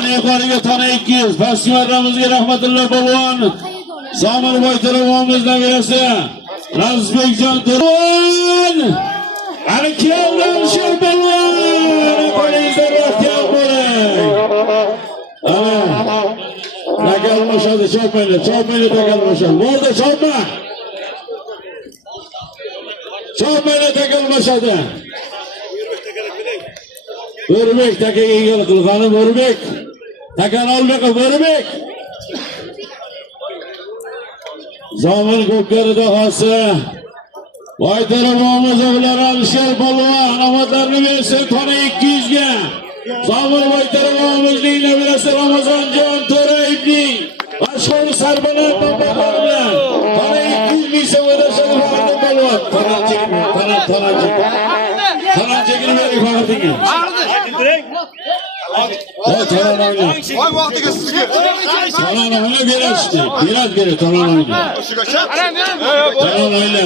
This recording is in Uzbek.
Ana yuqoriga tona 200. Festivalimizga rahmatulloh polvon. Somir Boytarovimiz nabirasi. Razbekjon To'ron. Ana keldi sher polvon. Qo'lingizda ro'yxat bo'ling. Ana takalmashadi, chopmaylar takalmashadi. Borda chopma. Chopmaylar takalmashadi. Bo'rbek takaga egal qilgani Bo'rbek. Takan olmaqa Bo'rbek. Zomin ko'pkarida xosi. Boytarovimiz o'g'lar Alisher polvon omadlarni bersin tona 200 ga. Zomin Boytarovimizning nabirasi Ramazonjon To'rayevning mashhur sarbaland nomlari bilan tona 200 ming so'm o'rashadi faqat polvon. Tananchagini bering faqatinga. Voy vaqtiga sizga. Tananchagini berishdi. Beradi, tananchagini. Tananchagini.